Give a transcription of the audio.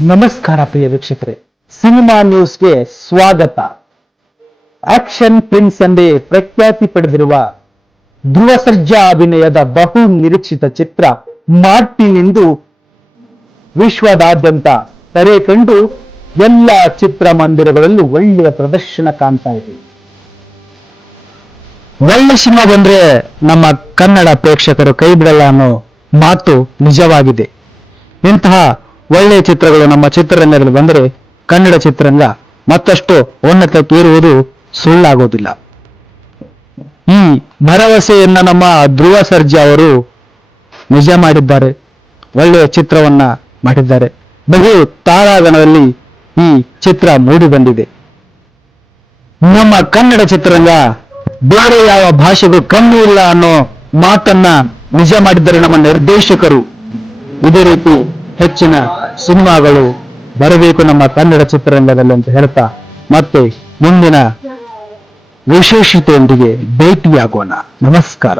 ನಮಸ್ಕಾರ ಪ್ರಿಯ ವೀಕ್ಷಕರೇ, ಸಿನಿಮಾ ನ್ಯೂಸ್ಗೆ ಸ್ವಾಗತ. ಆಕ್ಷನ್ ಪ್ರಿನ್ಸ್ ಎಂದೇ ಪ್ರಖ್ಯಾತಿ ಪಡೆದಿರುವ ಧ್ರುವ ಸರ್ಜಾ ಅಭಿನಯದ ಬಹು ನಿರೀಕ್ಷಿತ ಚಿತ್ರ ಮಾರ್ಟಿನ್ ಎಂದು ವಿಶ್ವದಾದ್ಯಂತ ತೆರೆ ಕಂಡು ಎಲ್ಲ ಚಿತ್ರಮಂದಿರಗಳಲ್ಲೂ ಒಳ್ಳೆಯ ಪ್ರದರ್ಶನ ಕಾಣ್ತಾ ಇದೆ. ಒಳ್ಳೆ ಸಿನಿಮಾ ಬಂದ್ರೆ ನಮ್ಮ ಕನ್ನಡ ಪ್ರೇಕ್ಷಕರು ಕೈ ಬಿಡಲ್ಲ ಅನ್ನೋ ಮಾತು ನಿಜವಾಗಿದೆ. ಇಂತಹ ಒಳ್ಳೆಯ ಚಿತ್ರಗಳು ನಮ್ಮ ಚಿತ್ರರಂಗದಲ್ಲಿ ಬಂದರೆ ಕನ್ನಡ ಚಿತ್ರರಂಗ ಮತ್ತಷ್ಟು ಉನ್ನತಕ್ಕೆ ಏರುವುದು ಸುಳ್ಳಾಗೋದಿಲ್ಲ. ಈ ಭರವಸೆಯನ್ನ ನಮ್ಮ ಧ್ರುವ ಸರ್ಜಾ ಅವರು ನಿಜ ಮಾಡಿದ್ದಾರೆ. ಒಳ್ಳೆಯ ಚಿತ್ರವನ್ನ ಮಾಡಿದ್ದಾರೆ. ಬಹು ತಾರಾಗಣದಲ್ಲಿ ಈ ಚಿತ್ರ ಮೂಡಿ ಬಂದಿದೆ. ನಮ್ಮ ಕನ್ನಡ ಚಿತ್ರರಂಗ ಬೇರೆ ಯಾವ ಭಾಷೆಗೂ ಕಮ್ಮಿ ಇಲ್ಲ ಅನ್ನೋ ಮಾತನ್ನ ನಿಜ ಮಾಡಿದ್ದಾರೆ ನಮ್ಮ ನಿರ್ದೇಶಕರು. ಇದೇ ರೀತಿ ಹೆಚ್ಚಿನ ಸಿನಿಮಾಗಳು ಬರಬೇಕು ನಮ್ಮ ಕನ್ನಡ ಚಿತ್ರರಂಗದಲ್ಲಿ ಅಂತ ಹೇಳ್ತಾ ಮತ್ತೆ ಮುಂದಿನ ವಿಶೇಷತೆಯೊಂದಿಗೆ ಭೇಟಿಯಾಗೋಣ. ನಮಸ್ಕಾರ.